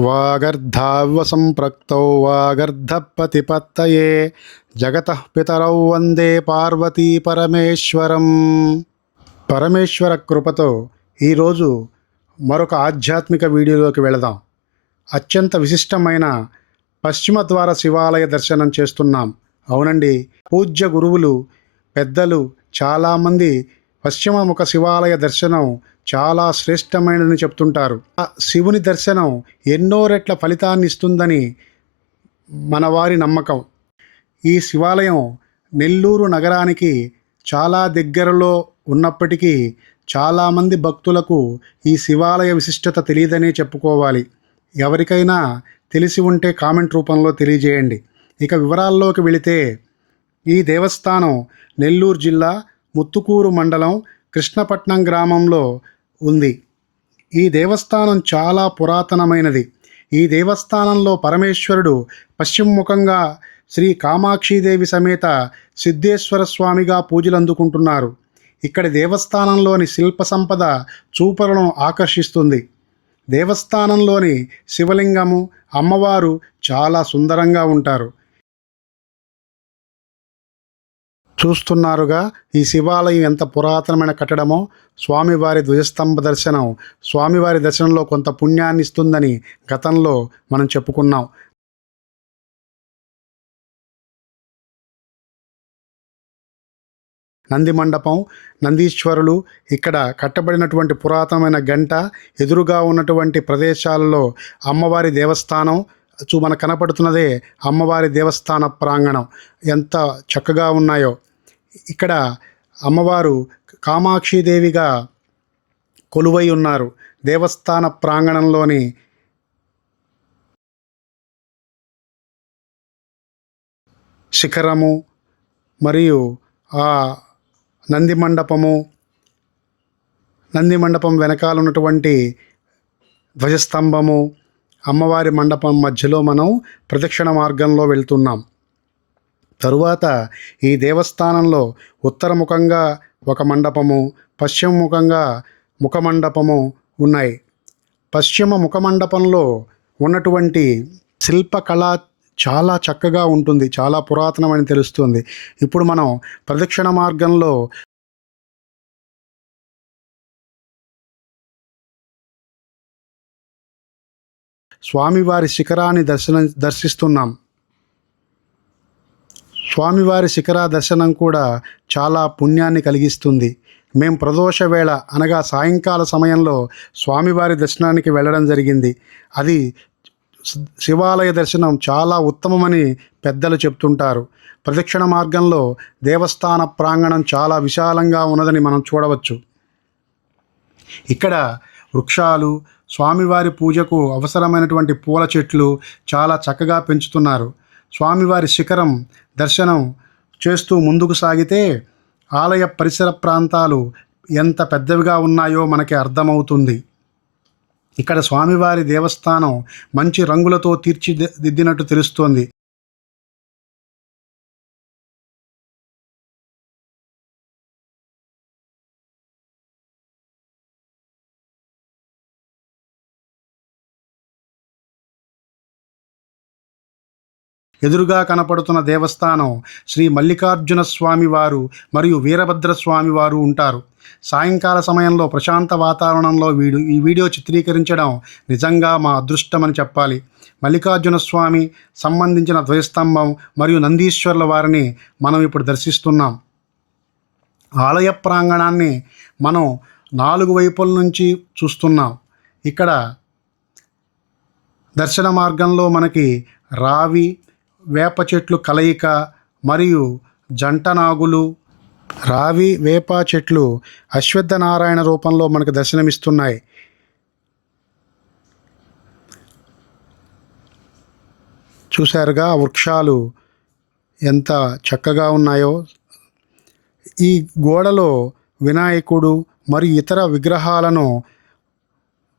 వాగర్ధావ సంప్రక్తౌ వాగర్ధపతిపత్తయే జగతః పితరౌ వందే పార్వతీ పరమేశ్వరం. పరమేశ్వర కృపతో ఈరోజు మరొక ఆధ్యాత్మిక వీడియోలోకి వెళదాం. అత్యంత విశిష్టమైన పశ్చిమ ద్వార శివాలయ దర్శనం చేస్తున్నాం. అవునండి, పూజ్య గురువులు పెద్దలు చాలామంది పశ్చిమ ముఖ శివాలయ దర్శనం చాలా శ్రేష్టమైనదని చెప్తుంటారు. ఆ శివుని దర్శనం ఎన్నో రెట్ల ఫలితాన్ని ఇస్తుందని మన వారి నమ్మకం. ఈ శివాలయం నెల్లూరు నగరానికి చాలా దగ్గరలో ఉన్నప్పటికీ చాలామంది భక్తులకు ఈ శివాలయ విశిష్టత తెలియదనే చెప్పుకోవాలి. ఎవరికైనా తెలిసి ఉంటే కామెంట్ రూపంలో తెలియజేయండి. ఇక వివరాల్లోకి వెళితే, ఈ దేవస్థానం నెల్లూరు జిల్లా ముత్తుకూరు మండలం కృష్ణపట్నం గ్రామంలో ఉంది. ఈ దేవస్థానం చాలా పురాతనమైనది. ఈ దేవస్థానంలో పరమేశ్వరుడు పశ్చిమముఖంగా శ్రీ కామాక్షీదేవి సమేత సిద్ధేశ్వర స్వామిగా పూజలు అందుకుంటున్నారు. ఇక్కడి దేవస్థానంలోని శిల్ప సంపద చూపరులను ఆకర్షిస్తుంది. దేవస్థానంలోని శివలింగము, అమ్మవారు చాలా సుందరంగా ఉంటారు. చూస్తున్నారుగా ఈ శివాలయం ఎంత పురాతనమైన కట్టడమో. స్వామివారి ధ్వజస్తంభ దర్శనం స్వామివారి దర్శనంలో కొంత పుణ్యాన్ని ఇస్తుందని గతంలో మనం చెప్పుకున్నాం. నంది మండపం, నందీశ్వరులు, ఇక్కడ కట్టబడినటువంటి పురాతనమైన గంట, ఎదురుగా ఉన్నటువంటి ప్రదేశాలలో అమ్మవారి దేవస్థానం మనకు కనపడుతున్నదే అమ్మవారి దేవస్థాన ప్రాంగణం. ఎంత చక్కగా ఉన్నాయో. ఇక్కడ అమ్మవారు కామాక్షీదేవిగా కొలువై ఉన్నారు. దేవస్థాన ప్రాంగణంలోని శిఖరము మరియు ఆ నంది మండపం వెనకాల ఉన్నటువంటి ధ్వజస్తంభము, అమ్మవారి మండపం మధ్యలో మనం ప్రదక్షిణ మార్గంలో వెళ్తున్నాం. తరువాత ఈ దేవస్థానంలో ఉత్తరముఖంగా ఒక మండపము, పశ్చిమముఖంగా ముఖమండపము ఉన్నాయి. పశ్చిమ ముఖమండపంలో ఉన్నటువంటి శిల్పకళ చాలా చక్కగా ఉంటుంది, చాలా పురాతనమని తెలుస్తుంది. ఇప్పుడు మనం ప్రదక్షిణ మార్గంలో స్వామివారి శిఖరాన్ని దర్శిస్తున్నాం. స్వామివారి శిఖర దర్శనం కూడా చాలా పుణ్యాన్ని కలిగిస్తుంది. మేము ప్రదోష వేళ అనగా సాయంకాల సమయంలో స్వామివారి దర్శనానికి వెళ్ళడం జరిగింది. అది శివాలయ దర్శనం చాలా ఉత్తమమని పెద్దలు చెప్తుంటారు. ప్రదక్షిణ మార్గంలో దేవస్థాన ప్రాంగణం చాలా విశాలంగా ఉన్నదని మనం చూడవచ్చు. ఇక్కడ వృక్షాలు, స్వామివారి పూజకు అవసరమైనటువంటి పూల చెట్లు చాలా చక్కగా పెంచుతున్నారు. స్వామివారి శిఖరం దర్శనం చేస్తూ ముందుకు సాగితే ఆలయ పరిసర ప్రాంతాలు ఎంత పెద్దవిగా ఉన్నాయో మనకి అర్థమవుతుంది. ఇక్కడ స్వామివారి దేవస్థానం మంచి రంగులతో తీర్చిదిద్దినట్టు తెలుస్తోంది. ఎదురుగా కనపడుతున్న దేవస్థానం శ్రీ మల్లికార్జున స్వామివారు మరియు వీరభద్రస్వామివారు ఉంటారు. సాయంకాల సమయంలో ప్రశాంత వాతావరణంలో ఈ వీడియో చిత్రీకరించడం నిజంగా మా అదృష్టమని చెప్పాలి. మల్లికార్జున స్వామి సంబంధించిన ధ్వజస్తంభం మరియు నందీశ్వరుల వారిని మనం ఇప్పుడు దర్శిస్తున్నాం. ఆలయ ప్రాంగణాన్ని మనం 4 వైపుల నుంచి చూస్తున్నాం. ఇక్కడ దర్శన మార్గంలో మనకి రావి, వేప చెట్లు కలయిక మరియు జంట నాగులు, రావి వేప చెట్లు అశ్వత్థనారాయణ రూపంలో మనకు దర్శనమిస్తున్నాయి. చూశారుగా వృక్షాలు ఎంత చక్కగా ఉన్నాయో. ఈ గోడలో వినాయకుడు మరియు ఇతర విగ్రహాలను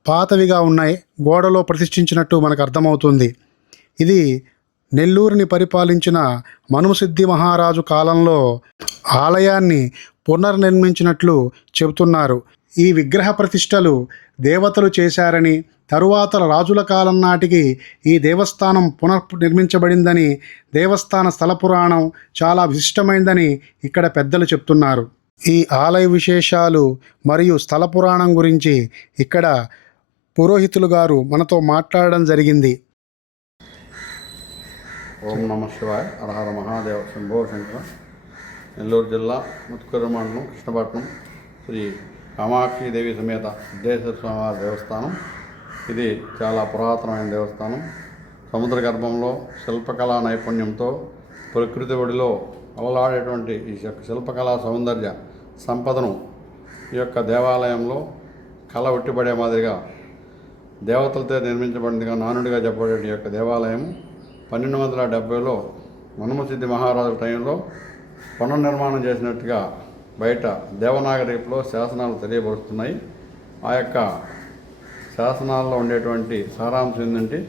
పాతవిగా ఉన్నాయి, గోడలో ప్రతిష్ఠించినట్టు మనకు అర్థమవుతుంది. ఇది నెల్లూరుని పరిపాలించిన మనుమసిద్ధి మహారాజు కాలంలో ఆలయాన్ని పునర్నిర్మించినట్లు చెబుతున్నారు. ఈ విగ్రహ ప్రతిష్టలు దేవతలు చేశారని, తరువాత రాజుల కాలం నాటికి ఈ దేవస్థానం పునర్నిర్మించబడిందని, దేవస్థాన స్థల పురాణం చాలా విశిష్టమైందని ఇక్కడ పెద్దలు చెప్తున్నారు. ఈ ఆలయ విశేషాలు మరియు స్థల పురాణం గురించి ఇక్కడ పురోహితులు గారు మనతో మాట్లాడడం జరిగింది. ఓం నమ శివాయ. హరహర మహాదేవ శంభో శంకర. నెల్లూరు జిల్లా ముత్తుకూరు మండలం కృష్ణపట్నం శ్రీ కామాక్షిదేవి సమేత సిద్ధేశ్వర స్వామివారి దేవస్థానం. ఇది చాలా పురాతనమైన దేవస్థానం. సముద్ర గర్భంలో శిల్పకళా నైపుణ్యంతో ప్రకృతి ఒడిలో అలలాడేటువంటి ఈ యొక్క శిల్పకళా సౌందర్య సంపదను ఈ యొక్క దేవాలయంలో కళ ఉట్టిపడే మాదిరిగా దేవతలతో నిర్మించబడిందిగా నానుడిగా చెప్పబడే ఈ యొక్క దేవాలయం 1270లో మనుమసిద్ధి మహారాజు టైంలో పునర్నిర్మాణం చేసినట్టుగా బయట దేవనాగరిలో శాసనాలు తెలియపరుస్తున్నాయి. ఆ యొక్క శాసనాల్లో ఉండేటువంటి సారాంశం ఏంటంటే,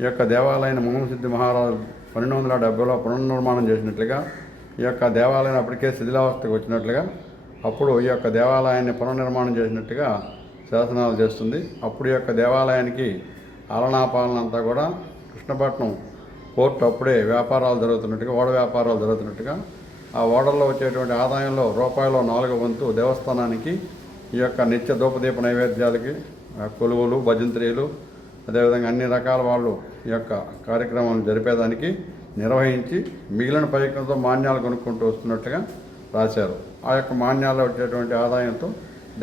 ఈ యొక్క దేవాలయాన్ని మనుమసిద్ధి మహారాజు 1270లో పునర్నిర్మాణం చేసినట్లుగా, ఈ యొక్క దేవాలయం అప్పటికే శిథిలావస్థకు వచ్చినట్లుగా, అప్పుడు ఈ యొక్క దేవాలయాన్ని పునర్నిర్మాణం చేసినట్టుగా శాసనాలు చేస్తుంది. అప్పుడు ఈ యొక్క దేవాలయానికి ఆలనాపాలన అంతా కూడా కృష్ణపట్నం పోర్టు అప్పుడే వ్యాపారాలు జరుగుతున్నట్టుగా, ఓడ వ్యాపారాలు జరుగుతున్నట్టుగా, ఆ ఓడల్లో వచ్చేటువంటి ఆదాయంలో రూపాయలు 4 వంతు దేవస్థానానికి ఈ యొక్క నిత్య ధూపదీప నైవేద్యాలకి, కొలువులు, భజంత్రీలు, అదేవిధంగా అన్ని రకాల వాళ్ళు ఈ యొక్క కార్యక్రమాలను జరిపేదానికి నిర్వహించి మిగిలిన పైకంతో మాన్యాలు కొనుక్కుంటూ వస్తున్నట్టుగా రాశారు. ఆ యొక్క మాన్యాల్లో వచ్చేటువంటి ఆదాయంతో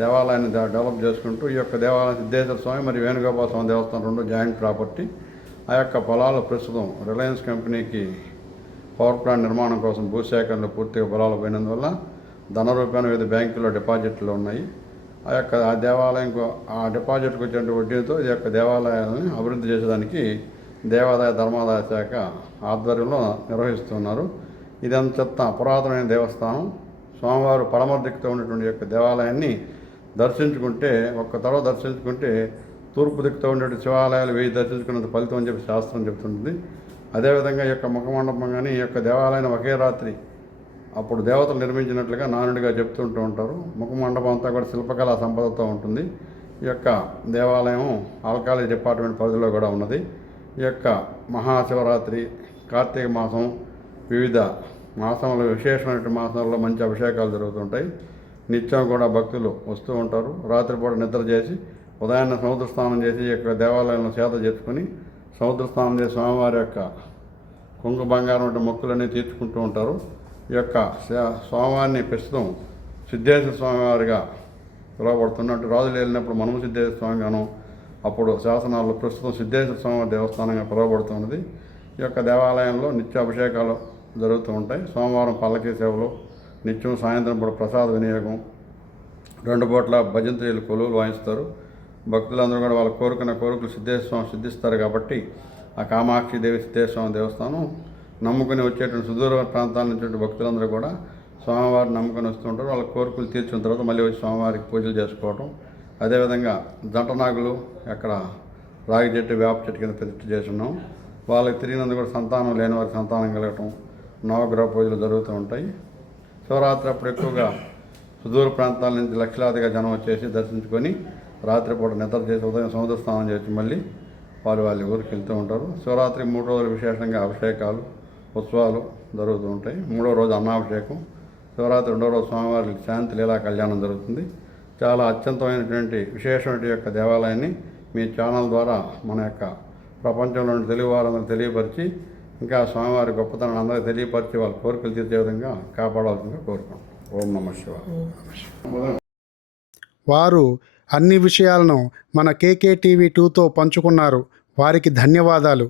దేవాలయాన్ని డెవలప్ చేసుకుంటూ ఈ యొక్క దేవాలయం సిద్ధేశ్వర స్వామి మరియు వేణుగోపాల స్వామి దేవస్థానం 2 జాయింట్ ప్రాపర్టీ. ఆ యొక్క పొలాలు ప్రస్తుతం రిలయన్స్ కంపెనీకి పవర్ ప్లాంట్ నిర్మాణం కోసం భూసేకరణలో పూర్తిగా పొలాలు పోయినందువల్ల ధన రూపాయలు వివిధ బ్యాంకుల్లో డిపాజిట్లు ఉన్నాయి. ఆ దేవాలయంకు ఆ డిపాజిట్కి వచ్చే వడ్డీతో ఈ యొక్క దేవాలయాన్ని అభివృద్ధి చేసేదానికి దేవాదాయ ధర్మాదాయ శాఖ ఆధ్వర్యంలో నిర్వహిస్తున్నారు. ఇదంతా పురాతనమైన దేవస్థానం. స్వామివారు పడమర దిక్కుతో ఉన్నటువంటి యొక్క దేవాలయాన్ని దర్శించుకుంటే, ఒక్క తరవ దర్శించుకుంటే తూర్పు దిక్కుతో ఉండే శివాలయాలు 1000 దర్శించుకున్నంత ఫలితం అని చెప్పి శాస్త్రం చెబుతుంది. అదేవిధంగా ఈ యొక్క ముఖమండపం కానీ ఈ యొక్క దేవాలయాన్ని ఒకే రాత్రి అప్పుడు దేవతలు నిర్మించినట్లుగా నానుడిగా చెప్తుంటూ ఉంటారు. ముఖమండపం అంతా కూడా శిల్పకళా సంపదతో ఉంటుంది. ఈ యొక్క దేవాలయం ఆల్కాలజీ డిపార్ట్మెంట్ పరిధిలో కూడా ఉన్నది. ఈ యొక్క మహాశివరాత్రి, కార్తీక మాసం, వివిధ మాసంలో విశేషమైన మాసాల్లో మంచి అభిషేకాలు జరుగుతుంటాయి. నిత్యం కూడా భక్తులు వస్తూ ఉంటారు. రాత్రిపూట నిద్ర చేసి ఉదయాన్నే సముద్ర స్నానం చేసి ఈ యొక్క దేవాలయంలో సేద చేసుకుని సముద్ర స్నానం చేసి స్వామివారి యొక్క కుంకు బంగారం వంటి మొక్కులన్నీ తీర్చుకుంటూ ఉంటారు. ఈ యొక్క స్వామివారిని ప్రస్తుతం సిద్ధేశ్వర స్వామివారిగా పిలువబడుతున్నట్టు రాజులు వెళ్ళినప్పుడు మనము సిద్ధేశ్వర స్వామి గాను, అప్పుడు శాసనాల్లో ప్రస్తుతం సిద్ధేశ్వర స్వామి దేవస్థానంగా పిలువబడుతున్నది. ఈ యొక్క దేవాలయంలో నిత్య అభిషేకాలు జరుగుతూ ఉంటాయి. సోమవారం పల్లకీ సేవలు, నిత్యం సాయంత్రం పూట ప్రసాద వినియోగం, 2 పూట్ల భజంత్రీలు, కొలువులు వాయిస్తారు. భక్తులందరూ కూడా వాళ్ళ కోరుకులు సిద్ధేశ్వర స్వామి సిద్ధిస్తారు. కాబట్టి ఆ కామాక్షి దేవి సిద్ధేశ్వర స్వామి దేవస్థానం నమ్ముకుని వచ్చేటువంటి సుదూర ప్రాంతాల నుంచి భక్తులందరూ కూడా స్వామివారిని నమ్ముకొని వస్తుంటారు. వాళ్ళ కోరికలు తీర్చిన తర్వాత మళ్ళీ వచ్చి స్వామివారికి పూజలు చేసుకోవటం. అదేవిధంగా జంటనాగులు అక్కడ రాగి చెట్టు, వేప చెట్టు కింద ప్రతిష్ఠ చేస్తున్నాం. వాళ్ళకి తిరిగినందుకు కూడా సంతానం లేని వారికి సంతానం కలగటం, నవగ్రహ పూజలు జరుగుతూ ఉంటాయి. శివరాత్రి అప్పుడు ఎక్కువగా సుదూర ప్రాంతాల నుంచి లక్షలాదిగా జనం వచ్చేసి దర్శించుకొని రాత్రిపూట నిద్ర చేసి ఉదయం సముద్ర స్నానం చేసి మళ్ళీ వాళ్ళ ఊరికి వెళ్తూ ఉంటారు. శివరాత్రి 3 రోజులు విశేషంగా అభిషేకాలు, ఉత్సవాలు జరుగుతూ ఉంటాయి. 3వ రోజు అన్నాభిషేకం, శివరాత్రి 2వ రోజు స్వామివారి శాంతి లీలా కళ్యాణం జరుగుతుంది. చాలా అత్యంతమైనటువంటి విశేషమైన యొక్క దేవాలయాన్ని మీ ఛానల్ ద్వారా మన యొక్క ప్రపంచంలోని తెలుగు వారందరూ తెలియపరిచి, ఇంకా స్వామివారి గొప్పతనం అందరికీ తెలియపరిచి వాళ్ళ కోరికలు తీర్చే విధంగా కాపాడాల్సిందిగా కోరుకుంటాం. ఓం నమః శివాయ. వారు అన్ని విషయాలను మన KK TV 2తో పంచుకున్నారు. వారికి ధన్యవాదాలు.